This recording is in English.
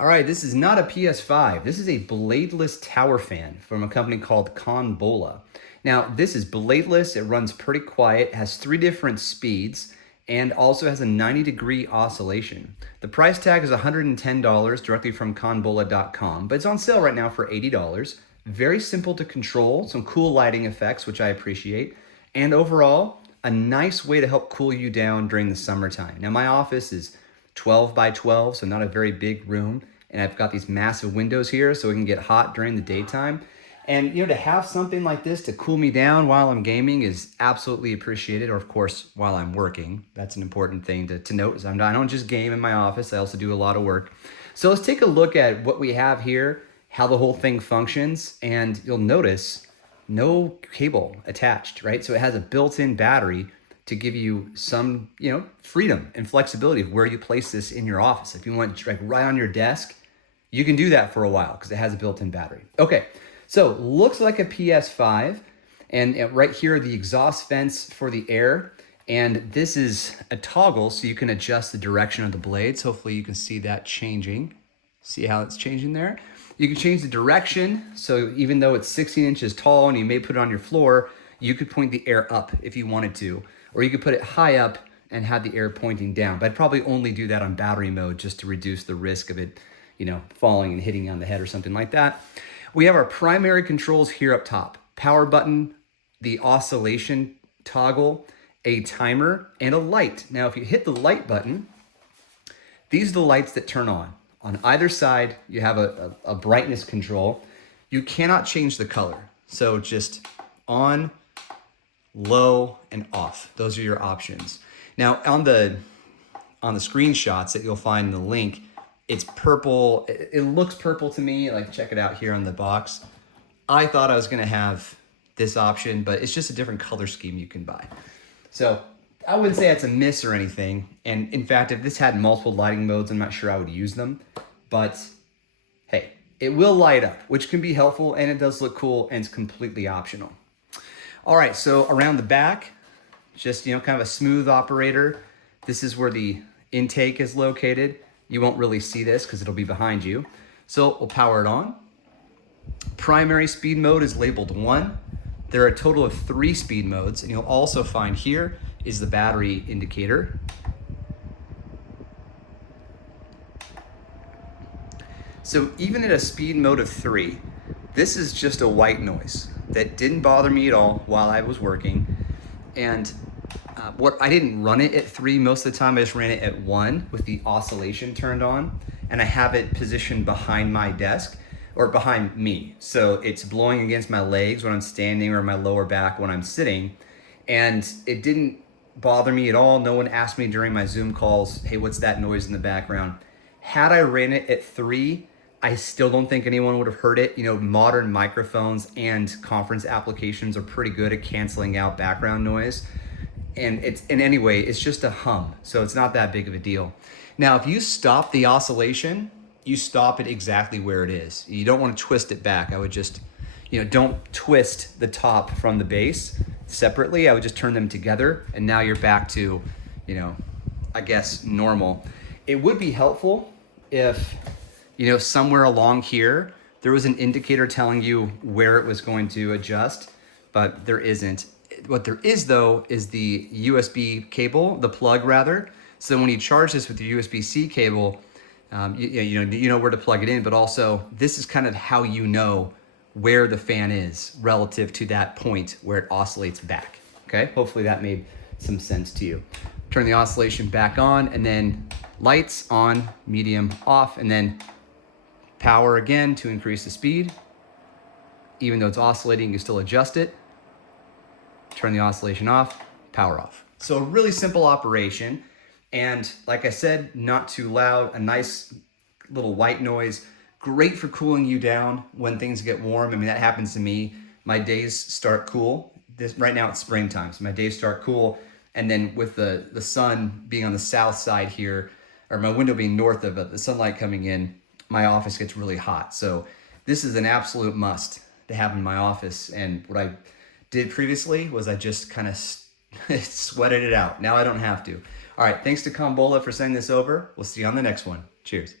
All right, this is not a PS5. This is a bladeless tower fan from a company called Conbola. Now, this is bladeless. It runs pretty quiet, has 3 different speeds, and also has a 90-degree oscillation. The price tag is $110 directly from conbola.com, but it's on sale right now for $80. Very simple to control, some cool lighting effects, which I appreciate, and overall, a nice way to help cool you down during the summertime. Now, my office is 12 by 12, so not a very big room. And I've got these massive windows here so it can get hot during the daytime. And to have something like this to cool me down while I'm gaming is absolutely appreciated, or of course, while I'm working. That's an important thing to note. Is I don't just game in my office, I also do a lot of work. So let's take a look at what we have here, how the whole thing functions, and you'll notice no cable attached, right? So it has a built-in battery to give you some, freedom and flexibility of where you place this in your office. If you want like right on your desk, you can do that for a while because it has a built-in battery. Okay, so looks like a PS5, and right here the exhaust vents for the air, and this is a toggle so you can adjust the direction of the blades. Hopefully you can see that changing. See how it's changing there? You can change the direction, so even though it's 16 inches tall and you may put it on your floor, you could point the air up if you wanted to, or you could put it high up and have the air pointing down. But I'd probably only do that on battery mode just to reduce the risk of it falling and hitting you on the head or something like that. We have our primary controls here up top. Power button, the oscillation toggle, a timer, and a light. Now, if you hit the light button, these are the lights that turn on. On either side, you have a brightness control. You cannot change the color. So just on, low, and off. Those are your options. Now, on the screenshots that you'll find in the link, it's purple. It looks purple to me. Like, check it out here on the box. I thought I was gonna have this option, but it's just a different color scheme you can buy. So I wouldn't say it's a miss or anything. And in fact, if this had multiple lighting modes, I'm not sure I would use them. But hey, it will light up, which can be helpful, and it does look cool, and it's completely optional. All right, so around the back, just kind of a smooth operator. This is where the intake is located. You won't really see this because it'll be behind you. So we'll power it on. Primary speed mode is labeled 1. There are a total of 3 speed modes, and you'll also find here is the battery indicator. So even at a speed mode of 3, this is just a white noise that didn't bother me at all while I was working. And I didn't run it at 3 most of the time. I just ran it at 1 with the oscillation turned on, and I have it positioned behind my desk or behind me. So it's blowing against my legs when I'm standing or my lower back when I'm sitting. And it didn't bother me at all. No one asked me during my Zoom calls, hey, what's that noise in the background? Had I ran it at 3, I still don't think anyone would have heard it. Modern microphones and conference applications are pretty good at canceling out background noise. And it's just a hum. So it's not that big of a deal. Now, if you stop the oscillation, you stop it exactly where it is. You don't want to twist it back. I would just, don't twist the top from the bass separately. I would just turn them together, and now you're back to, I guess, normal. It would be helpful if, somewhere along here, there was an indicator telling you where it was going to adjust, but there isn't. What there is, though, is the USB cable, the plug rather. So when you charge this with the USB-C cable, you know where to plug it in, but also this is kind of how you know where the fan is relative to that point where it oscillates back. Okay, hopefully that made some sense to you. Turn the oscillation back on, and then lights on, medium off, and then power again to increase the speed. Even though it's oscillating, you can still adjust it. Turn the oscillation off, power off. So a really simple operation. And like I said, not too loud, a nice little white noise, great for cooling you down when things get warm. I mean, that happens to me. My days start cool. Right now it's springtime, so my days start cool. And then with the sun being on the south side here, or my window being north of it, the sunlight coming in, my office gets really hot. So this is an absolute must to have in my office. And what I did previously was I just kind of sweated it out. Now I don't have to. All right, thanks to Conbola for sending this over. We'll see you on the next one. Cheers.